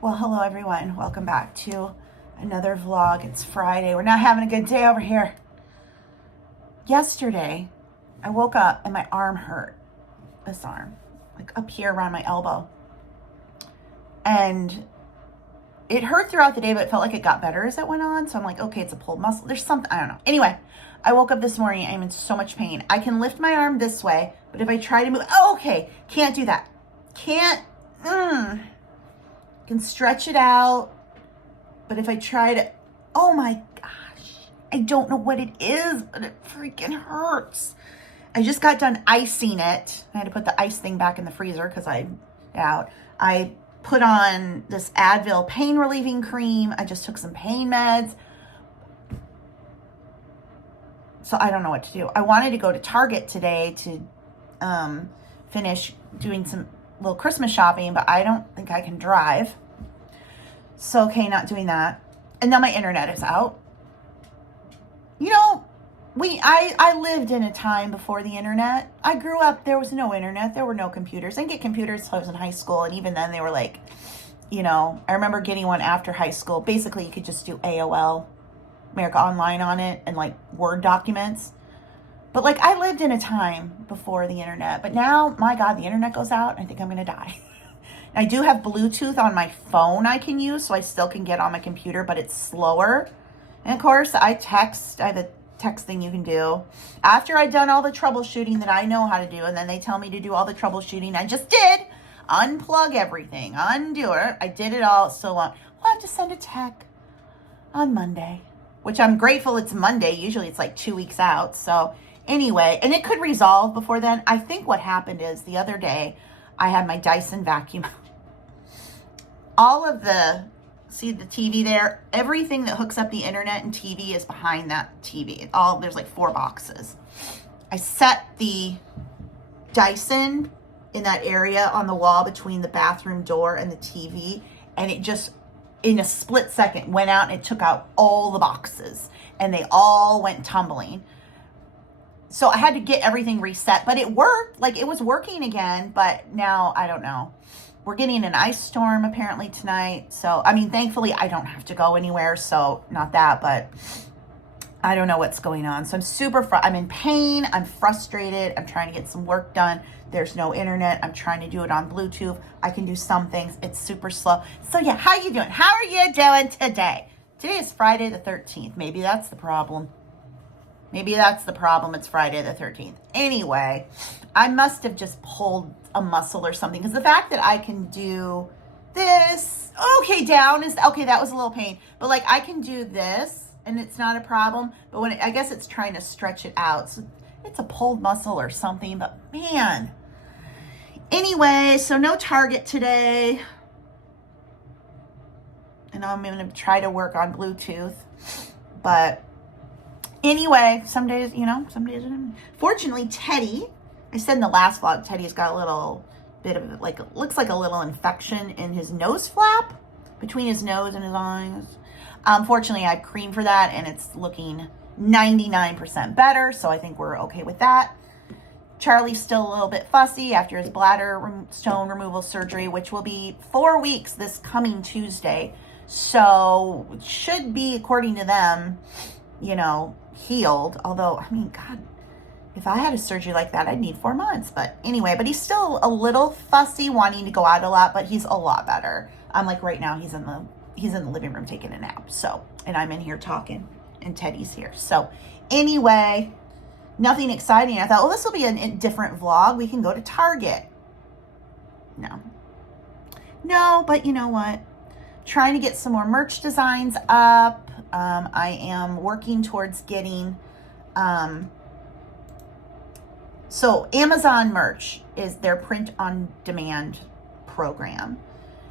Well, hello everyone. Welcome back to another vlog. It's Friday. We're not having a good day over here. Yesterday, I woke up and my arm hurt. This arm, like up here around my elbow. And it hurt throughout the day, but it felt like it got better as it went on. So I'm like, okay, it's a pulled muscle. There's something, I don't know. Anyway, I woke up this morning. I'm in so much pain. I can lift my arm this way, but if I try to move, okay, can't do that. Can't, can stretch it out, but if I try to, oh my gosh, I don't know what it is, but it freaking hurts. I just got done icing it. I had to put the ice thing back in the freezer because I'm out. I put on this Advil pain relieving cream. I just took some pain meds. So I don't know what to do. I wanted to go to Target today to finish doing some little Christmas shopping, but I don't think I can drive. So, okay, not doing that. And now my internet is out. You know, I lived in a time before the internet. I grew up, there was no internet. There were no computers. I didn't get computers until I was in high school. And even then they were like, you know, I remember getting one after high school. Basically, you could just do AOL, America Online on it, and like Word documents. But like I lived in a time before the internet, but now, my God, the internet goes out. I think I'm going to die. I do have Bluetooth on my phone I can use, so I still can get on my computer, but it's slower. And of course, I have a text thing you can do. After I've done all the troubleshooting that I know how to do, and then they tell me to do all the troubleshooting, I just did. Unplug everything, undo it. I did it all. So we'll have to send a tech on Monday, which I'm grateful it's Monday. Usually it's like 2 weeks out. So anyway, and it could resolve before then. I think what happened is the other day I had my Dyson vacuum. All of see the TV there? Everything that hooks up the internet and TV is behind that TV. There's like 4 boxes. I set the Dyson in that area on the wall between the bathroom door and the TV, and it just, in a split second, went out and it took out all the boxes, and they all went tumbling. So I had to get everything reset, but it worked. Like, it was working again, but now I don't know. We're getting an ice storm apparently tonight. So, I mean, thankfully I don't have to go anywhere. So not that, but I don't know what's going on. So I'm in pain. I'm frustrated. I'm trying to get some work done. There's no internet. I'm trying to do it on Bluetooth. I can do some things. It's super slow. So yeah, how you doing? How are you doing today? Today is Friday the 13th. Maybe that's the problem. It's Friday the 13th. Anyway, I must have just pulled a muscle or something, because the fact that I can do this, okay, that was a little pain, but like I can do this and it's not a problem, but I guess it's trying to stretch it out. So it's a pulled muscle or something, but man. Anyway, so no Target today. And I'm going to try to work on Bluetooth, but anyway, some days. Fortunately, Teddy, I said in the last vlog, Teddy's got a little bit of, it looks like a little infection in his nose flap, between his nose and his eyes. Fortunately, I have cream for that, and it's looking 99% better, so I think we're okay with that. Charlie's still a little bit fussy after his bladder stone removal surgery, which will be 4 weeks this coming Tuesday. So it should be, according to them, healed. Although, I mean, God, if I had a surgery like that, I'd need 4 months. But anyway, but he's still a little fussy, wanting to go out a lot, but he's a lot better. Like right now, he's in the living room taking a nap. So, and I'm in here talking, and Teddy's here. So anyway, nothing exciting. I thought, well, this will be a different vlog. We can go to Target. No, but you know what? Trying to get some more merch designs up. I am working towards getting, so Amazon merch is their print on demand program,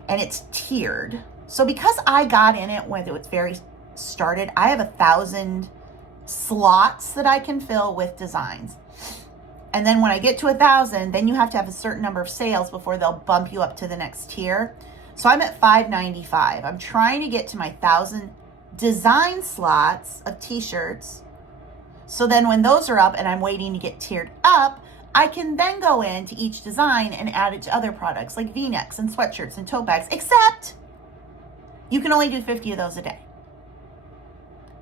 and it's tiered. So because I got in it when it was very started, I have 1,000 slots that I can fill with designs. And then when I get to 1,000, then you have to have a certain number of sales before they'll bump you up to the next tier. So I'm at 595. I'm trying to get to my 1,000 design slots of t-shirts. So then when those are up and I'm waiting to get tiered up, I can then go into each design and add it to other products like V-necks and sweatshirts and tote bags, except You can only do 50 of those a day.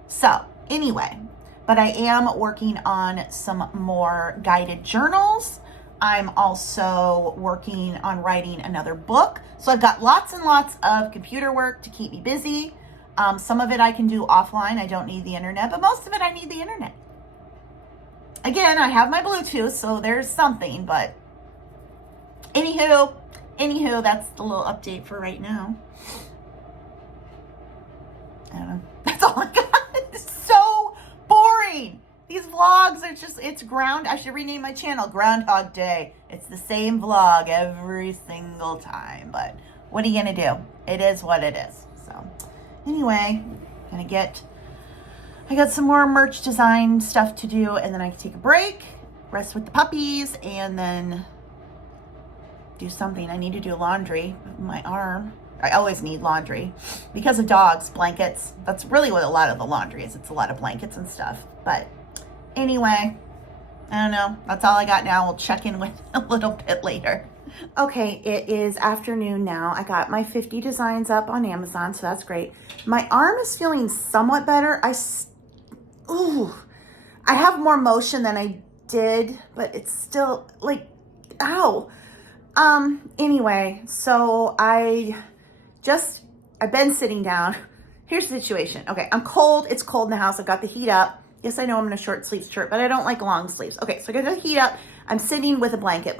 So anyway, but I am working on some more guided journals. I'm also working on writing another book. So I've got lots and lots of computer work to keep me busy. Some of it I can do offline. I don't need the internet, but most of it I need the internet. Again, I have my Bluetooth, so there's something, but anywho, that's the little update for right now. I don't know. That's all I got. It's so boring. These vlogs are just, I should rename my channel Groundhog Day. It's the same vlog every single time, but what are you going to do? It is what it is. So anyway, I got some more merch design stuff to do, and then I can take a break, rest with the puppies, and then do something. I need to do laundry with my arm. I always need laundry because of dogs, blankets. That's really what a lot of the laundry is. It's a lot of blankets and stuff. But anyway, I don't know. That's all I got now. We'll check in with a little bit later. Okay, it is afternoon now. I got my 50 designs up on Amazon, so that's great. My arm is feeling somewhat better. I have more motion than I did, but it's still like, ow. Anyway, so I've been sitting down. Here's the situation. Okay, I'm cold. It's cold in the house. I've got the heat up. Yes, I know I'm in a short sleeve shirt, but I don't like long sleeves. Okay, so I got the heat up. I'm sitting with a blanket.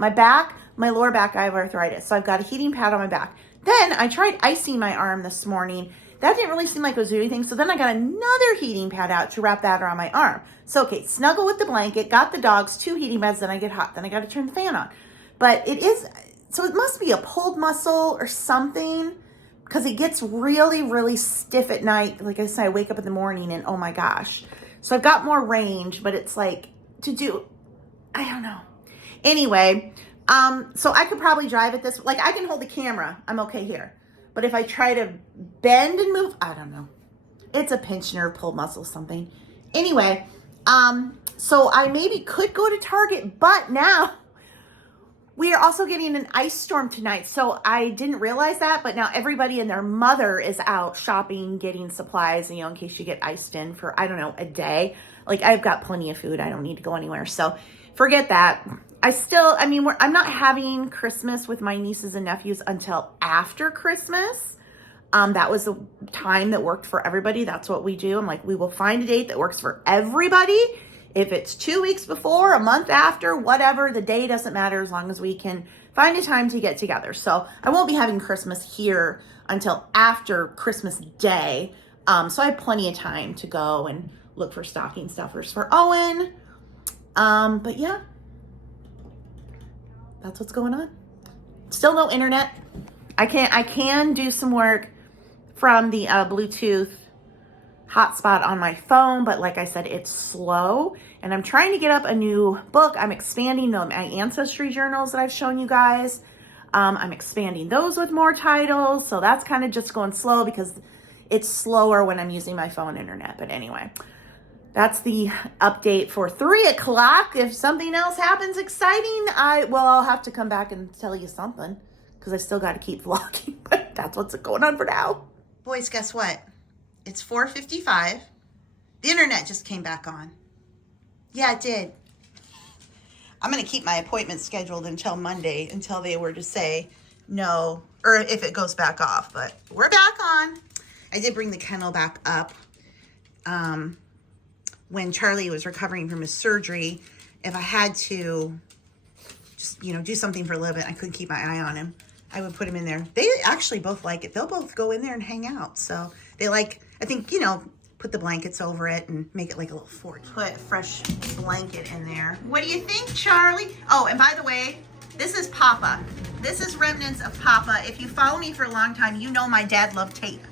My lower back, I have arthritis, so I've got a heating pad on my back. Then I tried icing my arm this morning. That didn't really seem like it was doing anything, so then I got another heating pad out to wrap that around my arm. So, okay, snuggle with the blanket, got the dogs, 2 heating pads, then I get hot. Then I got to turn the fan on. But it must be a pulled muscle or something, because it gets really, really stiff at night. Like I said, I wake up in the morning and oh my gosh. So I've got more range, but it's like I don't know. Anyway, so I could probably drive at this, like I can hold the camera. I'm okay here. But if I try to bend and move, I don't know. It's a pinched nerve, pulled muscle, something. Anyway, so I maybe could go to Target, but now we are also getting an ice storm tonight. So I didn't realize that, but now everybody and their mother is out shopping, getting supplies, in case you get iced in for, I don't know, a day. Like I've got plenty of food. I don't need to go anywhere. So forget that. I'm not having Christmas with my nieces and nephews until after Christmas. That was the time that worked for everybody. That's what we do. I'm like, we will find a date that works for everybody. If it's 2 weeks before, a month after, whatever, the day doesn't matter as long as we can find a time to get together. So I won't be having Christmas here until after Christmas Day. So I have plenty of time to go and look for stocking stuffers for Owen. But yeah, that's what's going on. Still no internet. I can do some work from the Bluetooth hotspot on my phone, but like I said, it's slow. And I'm trying to get up a new book. I'm expanding my ancestry journals that I've shown you guys. I'm expanding those with more titles. So that's kind of just going slow because it's slower when I'm using my phone internet. But anyway, that's the update for 3 o'clock. If something else happens exciting, I'll have to come back and tell you something because I still got to keep vlogging. But that's what's going on for now. Boys, guess what? It's 4:55. The internet just came back on. Yeah, it did. I'm going to keep my appointment scheduled until Monday, until they were to say no, or if it goes back off. But we're back on. I did bring the kennel back up. When Charlie was recovering from his surgery, if I had to just, do something for a little bit, I couldn't keep my eye on him, I would put him in there. They actually both like it. They'll both go in there and hang out. So they like, I think, put the blankets over it and make it like a little fort. Put a fresh blanket in there. What do you think, Charlie? Oh, and by the way, this is Papa. This is remnants of Papa. If you follow me for a long time, you know my dad loved tape.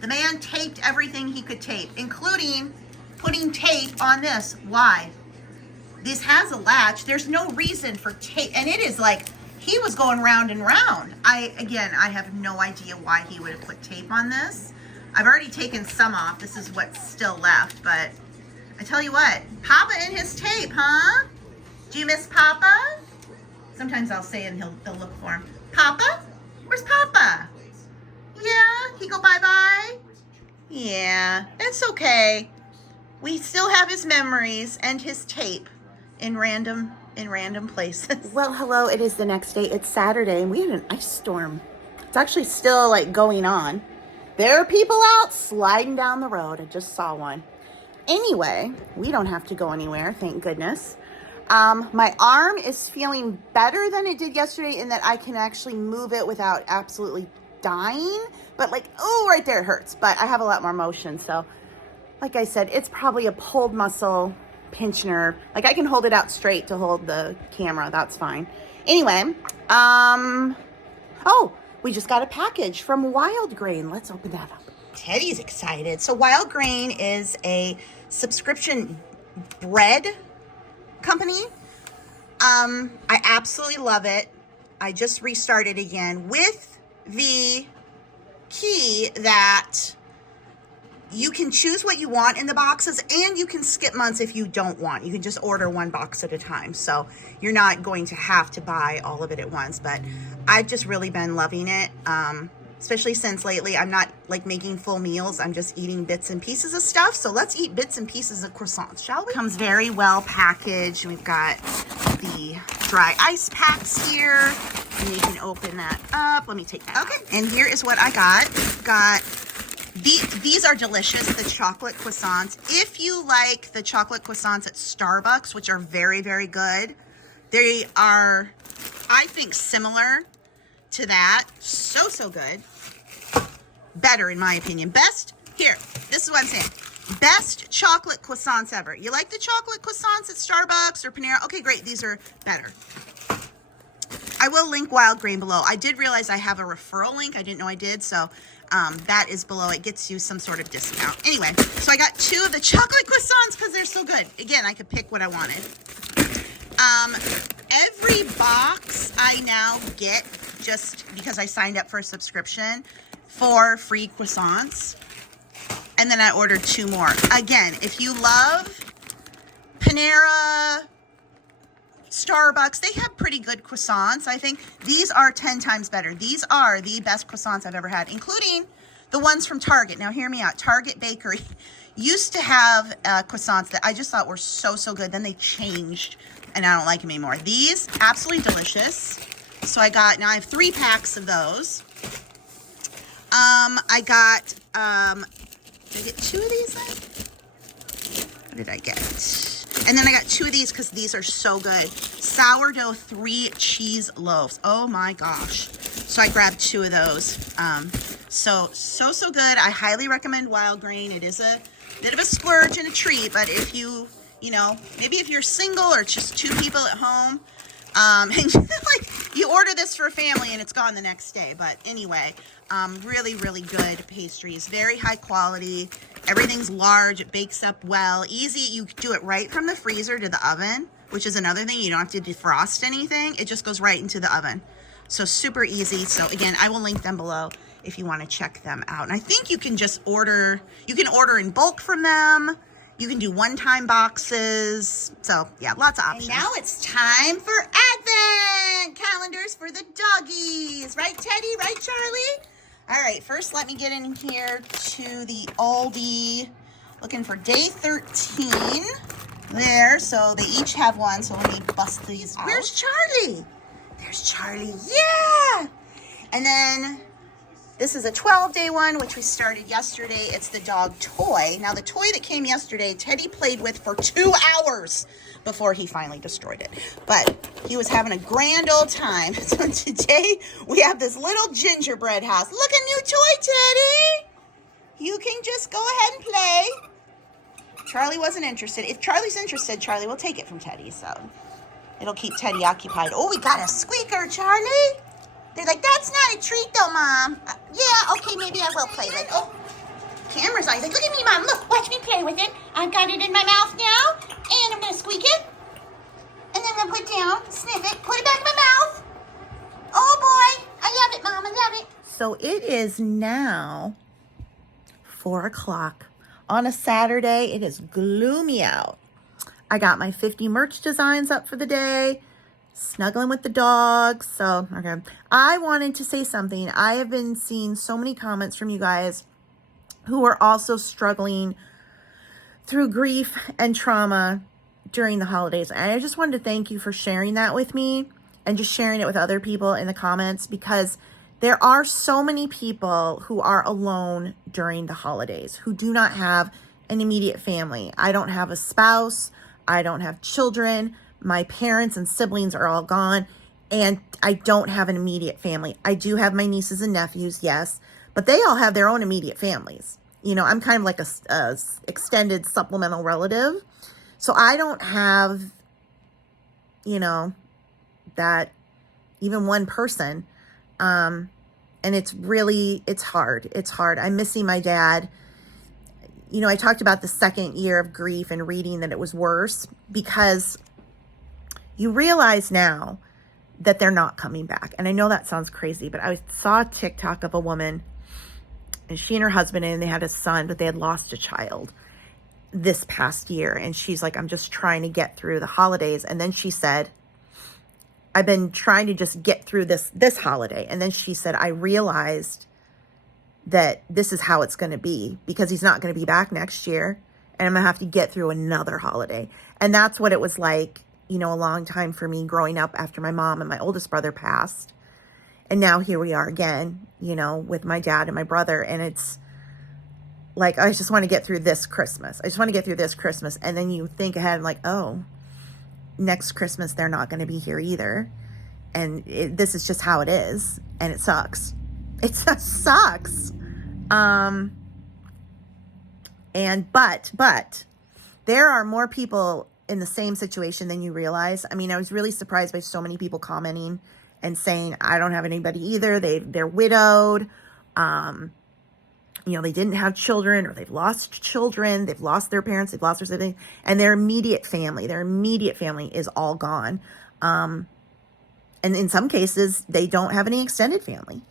The man taped everything he could tape, including putting tape on this. Why? This has a latch. There's no reason for tape. And it is like, he was going round and round. I have no idea why he would have put tape on this. I've already taken some off. This is what's still left. But I tell you what, Papa and his tape, huh? Do you miss Papa? Sometimes I'll say and they'll look for him. Papa? Where's Papa? Yeah, he go bye-bye? Yeah, it's okay. We still have his memories and his tape in random places. Well, hello, it is the next day. It's Saturday and we had an ice storm. It's actually still like going on. There are people out sliding down the road. I just saw one. Anyway, we don't have to go anywhere, thank goodness. My arm is feeling better than it did yesterday in that I can actually move it without absolutely dying. But like, oh, right there it hurts. But I have a lot more motion. So like I said, it's probably a pulled muscle pinch nerve. Like I can hold it out straight to hold the camera. That's fine. Anyway, oh, we just got a package from Wild Grain. Let's open that up. Teddy's excited. So Wild Grain is a subscription bread company. I absolutely love it. I just restarted again with the key that you can choose what you want in the boxes and you can skip months if you don't want. You can just order one box at a time. So you're not going to have to buy all of it at once, but I've just really been loving it. Especially since lately I'm not like making full meals. I'm just eating bits and pieces of stuff. So let's eat bits and pieces of croissants, shall we? Comes very well packaged. We've got the dry ice packs here. And you can open that up. Let me take that. Okay. And here is what I got. These are delicious, the chocolate croissants. If you like the chocolate croissants at Starbucks, which are very, very good, they are, I think, similar to that. So good. Better, in my opinion. Best, here, this is what I'm saying. Best chocolate croissants ever. You like the chocolate croissants at Starbucks or Panera? Okay, great. These are better. I will link Wild Grain below. I did realize I have a referral link. I didn't know I did, so that is below. It gets you some sort of discount. Anyway, so I got 2 of the chocolate croissants because they're so good. Again, I could pick what I wanted. Every box I now get, just because I signed up for a subscription, for free croissants. And then I ordered 2 more. Again, if you love Panera, Starbucks, they have pretty good croissants. I think these are 10 times better. These are the best croissants I've ever had, including the ones from Target. Now hear me out. Target Bakery used to have croissants that I just thought were so good. Then they changed and I don't like them anymore. These, absolutely delicious. So I have 3 packs of those. I got, did I get 2 of these then? What did I get? And then I got 2 of these because these are so good. Sourdough 3 cheese loaves. Oh my gosh. So I grabbed 2 of those. So good. I highly recommend Wild Grain. It is a bit of a splurge and a treat, but if maybe if you're single or just 2 people at home, and like you order this for a family and it's gone the next day. But anyway, really good pastries, very high quality. Everything's large. It bakes up well, easy. You do it right from the freezer to the oven, which is another thing. You don't have to defrost anything. It just goes right into the oven. So super easy. So again, I will link them below if you want to check them out. And I think you can just order in bulk from them. You can do one-time boxes. So yeah, lots of options. And now it's time for Advent calendars for the doggies. Right, Teddy? Right, Charlie? All right, first let me get in here to the Aldi. Looking for day 13 there. So they each have one. So let me bust these out. Where's Charlie? There's Charlie. Yeah! And then this is a 12-day one, which we started yesterday. It's the dog toy. Now, the toy that came yesterday, Teddy played with for 2 hours before he finally destroyed it. But he was having a grand old time. So today, we have this little gingerbread house. Look, a new toy, Teddy. You can just go ahead and play. Charlie wasn't interested. If Charlie's interested, Charlie will take it from Teddy. So it'll keep Teddy occupied. Oh, we got a squeaker, Charlie. They're like, that's not a treat though, Mom. Yeah, okay, maybe I will play with it. Camera's on. He's like, look at me, Mom. Look, watch me play with it. I've got it in my mouth now. And I'm going to squeak it. And then I'm going to put it down, sniff it, put it back in my mouth. Oh, boy. I love it, Mom. I love it. So it is now 4 o'clock on a Saturday. It is gloomy out. I got my 50 merch designs up for the day. snuggling with the dogs. So, okay. I wanted to say something. I have been seeing so many comments from you guys who are also struggling through grief and trauma during the holidays. And I just wanted to thank you for sharing that with me and just sharing it with other people in the comments, because there are so many people who are alone during the holidays, who do not have an immediate family. I don't have a spouse. I don't have children. My parents and siblings are all gone, and I don't have an immediate family. I do have my nieces and nephews, yes, but they all have their own immediate families. You know, I'm kind of like a extended supplemental relative. So I don't have, you know, that even one person. And it's hard. It's hard. I'm missing my dad. You know, I talked about the second year of grief and reading that it was worse, because you realize now that they're not coming back. And I know that sounds crazy, but I saw a TikTok of a woman, and she and her husband, and they had a son, but they had lost a child this past year. And she's like, I'm just trying to get through the holidays. And then she said, I've been trying to just get through this holiday. And then she said, I realized that this is how it's going to be, because he's not going to be back next year, and I'm going to have to get through another holiday. And that's what it was like, you know, a long time for me growing up after my mom and my oldest brother passed. And now here we are again, you know, with my dad and my brother. And it's like, I just want to get through this Christmas. I just want to get through this Christmas. And then you think ahead and like, oh, next Christmas, they're not going to be here either. And this is just how it is. And it sucks. It just sucks. But there are more people in the same situation than you realize. I mean, I was really surprised by so many people commenting and saying, I don't have anybody either. They're widowed. You know, they didn't have children, or they've lost children. They've lost their parents. They've lost their siblings, and their immediate family is all gone. And in some cases, they don't have any extended family.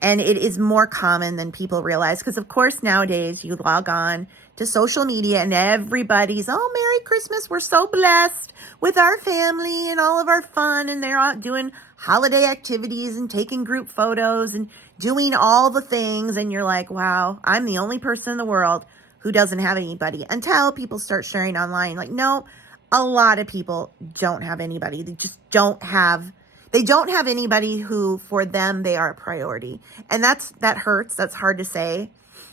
And it is more common than people realize, because of course nowadays you log on to social media and everybody's, oh, Merry Christmas, we're so blessed with our family and all of our fun, and they're out doing holiday activities and taking group photos and doing all the things. And you're like, wow, I'm the only person in the world who doesn't have anybody, until people start sharing online. Like, no, a lot of people don't have anybody. They just don't have anybody who, for them, they are a priority. And that hurts. That's hard to say.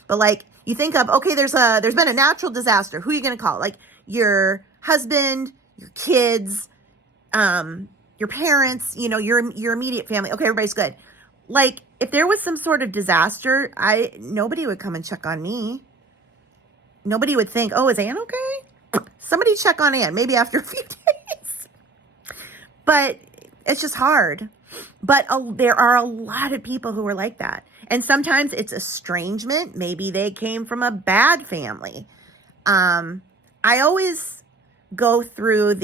But like, you think of, okay, there's been a natural disaster. Who are you going to call? Like your husband, your kids, your parents, you know, your immediate family. Okay, everybody's good. Like, if there was some sort of disaster, nobody would come and check on me. Nobody would think, oh, is Ann okay? Somebody check on Ann, maybe after a few days. But it's just hard. But there are a lot of people who are like that. And sometimes it's estrangement. Maybe they came from a bad family. I always go through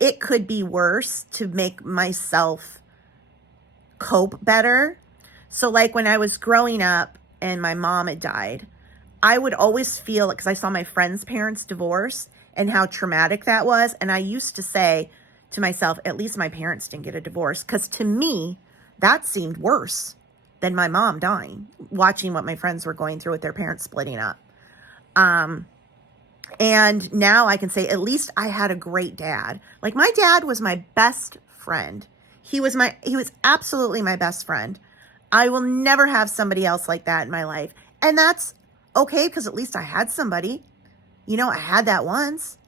it could be worse to make myself cope better. So like when I was growing up and my mom had died, I would always feel, because I saw my friends' parents divorce and how traumatic that was. And I used to say to myself, at least my parents didn't get a divorce, because to me, that seemed worse than my mom dying, watching what my friends were going through with their parents splitting up. And now I can say, at least I had a great dad. Like, my dad was my best friend. He was absolutely my best friend. I will never have somebody else like that in my life. And that's okay, because at least I had somebody. You know, I had that once.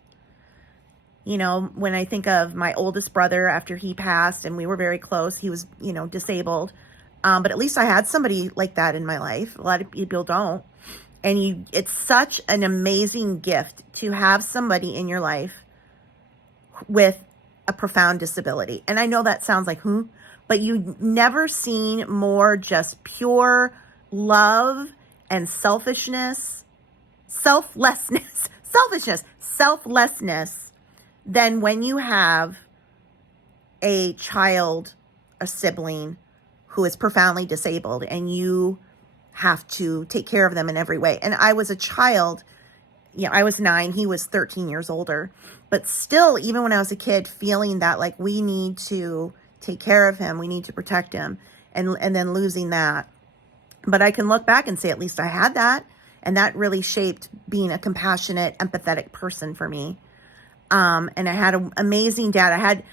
You know, when I think of my oldest brother after he passed, and we were very close, he was, you know, disabled. But at least I had somebody like that in my life. A lot of people don't. And it's such an amazing gift to have somebody in your life with a profound disability. And I know that sounds like, but you've never seen more just pure love and selflessness than when you have a child, a sibling who is profoundly disabled, and you have to take care of them in every way. And I was a child I was 9, he was 13 years older, but still, even when I was a kid, feeling that like we need to take care of him, we need to protect him, and then losing that. But I can look back and say, at least I had that. And that really shaped being a compassionate, empathetic person for me. And I had an amazing dad.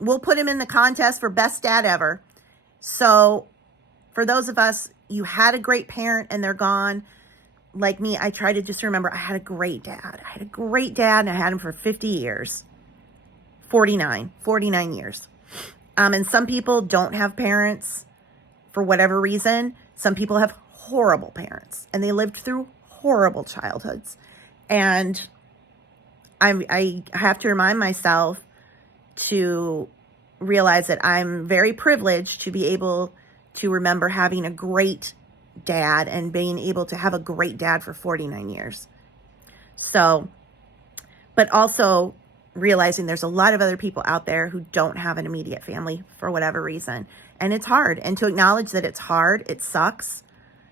We'll put him in the contest for best dad ever. So for those of us, you had a great parent and they're gone. Like me, I try to just remember I had a great dad. I had a great dad and I had him for 50 years. 49 years. And some people don't have parents for whatever reason. Some people have horrible parents and they lived through horrible childhoods. And I have to remind myself to realize that I'm very privileged to be able to remember having a great dad and being able to have a great dad for 49 years. So, but also realizing there's a lot of other people out there who don't have an immediate family for whatever reason. And it's hard. And to acknowledge that it's hard, it sucks.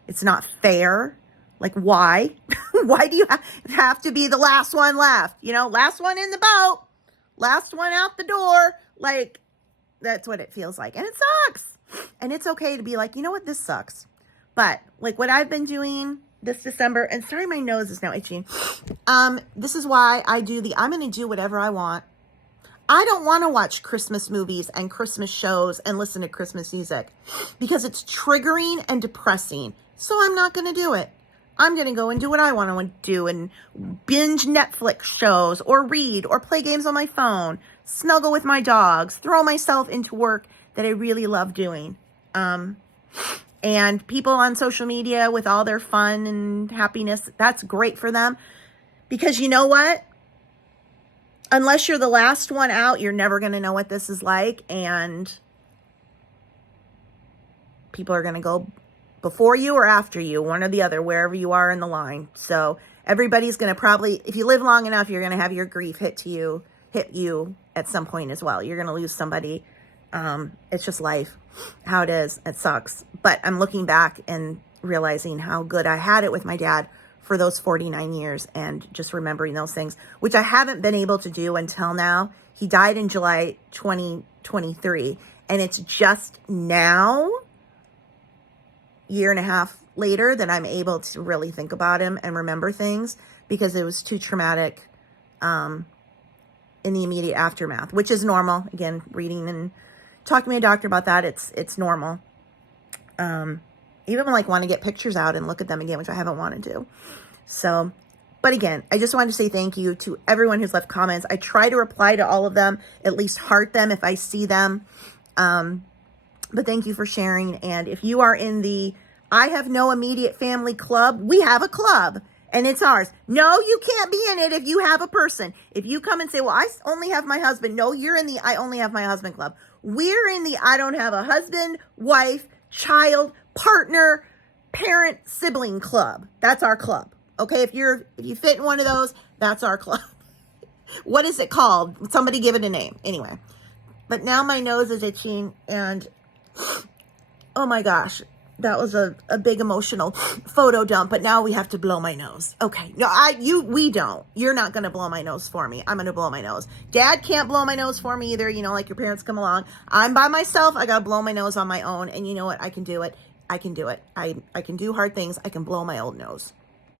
It's not fair. Like, why? Why do you have to be the last one left? Last one in the boat, last one out the door. Like, that's what it feels like. And it sucks. And it's okay to be like, you know what? This sucks. But like what I've been doing this December, and sorry, my nose is now itching. This is why I'm going to do whatever I want. I don't want to watch Christmas movies and Christmas shows and listen to Christmas music because it's triggering and depressing. So I'm not going to do it. I'm going to go and do what I want to do and binge Netflix shows or read or play games on my phone, snuggle with my dogs, throw myself into work that I really love doing. And people on social media with all their fun and happiness, that's great for them. Because you know what? Unless you're the last one out, you're never going to know what this is like. And people are going to go before you or after you, one or the other, wherever you are in the line. So everybody's going to probably, if you live long enough, you're going to have your grief hit you at some point as well. You're going to lose somebody. It's just life, how it is. It sucks. But I'm looking back and realizing how good I had it with my dad for those 49 years and just remembering those things, which I haven't been able to do until now. He died in July 2023. And it's just now, year and a half later, that I'm able to really think about him and remember things because it was too traumatic in the immediate aftermath, which is normal. Again, reading and talking to my doctor about that, it's normal. Even want to get pictures out and look at them again, which I haven't wanted to. So, but again, I just wanted to say thank you to everyone who's left comments. I try to reply to all of them, at least heart them if I see them. But thank you for sharing. And if you are in the I have no immediate family club, we have a club and it's ours. No, you can't be in it if you have a person. If you come and say, well, I only have my husband. No, you're in the I only have my husband club. We're in the I don't have a husband, wife, child, partner, parent, sibling club. That's our club. Okay, if you fit in one of those, that's our club. What is it called? Somebody give it a name. Anyway, but now my nose is itching and oh my gosh, that was a big emotional photo dump, but now we have to blow my nose. Okay. No, we don't. You're not going to blow my nose for me. I'm going to blow my nose. Dad can't blow my nose for me either. Like your parents come along. I'm by myself. I got to blow my nose on my own. And you know what? I can do it. I can do it. I can do hard things. I can blow my old nose.